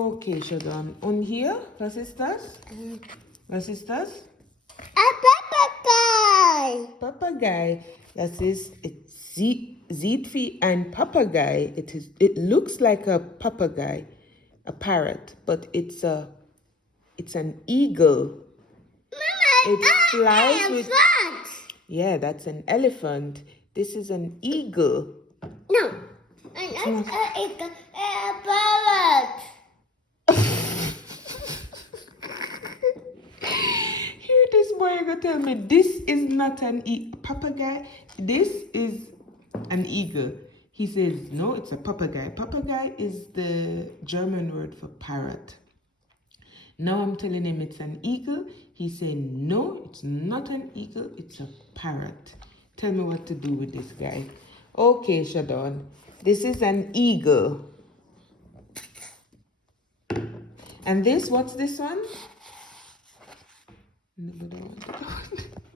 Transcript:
Okay, Shadon. Und hier, was ist das? Was ist das? Ein Papagei. Papagei. Das ist, sieht wie ein Papagei. It looks like a papagei, a parrot, but it's an eagle. It flies with, yeah, that's an elephant. This is an eagle. No. Een parrot. Here, this boy gonna tell me this is not an papagei. This is an eagle. He says no, it's a papagei. Papagei is the German word for parrot. Now I'm telling him it's an eagle. He's saying no, it's not an eagle. It's a parrot. Tell me what to do with this guy. Okay, Shadon. This is an eagle. And this, what's this one? Nobody wants to go.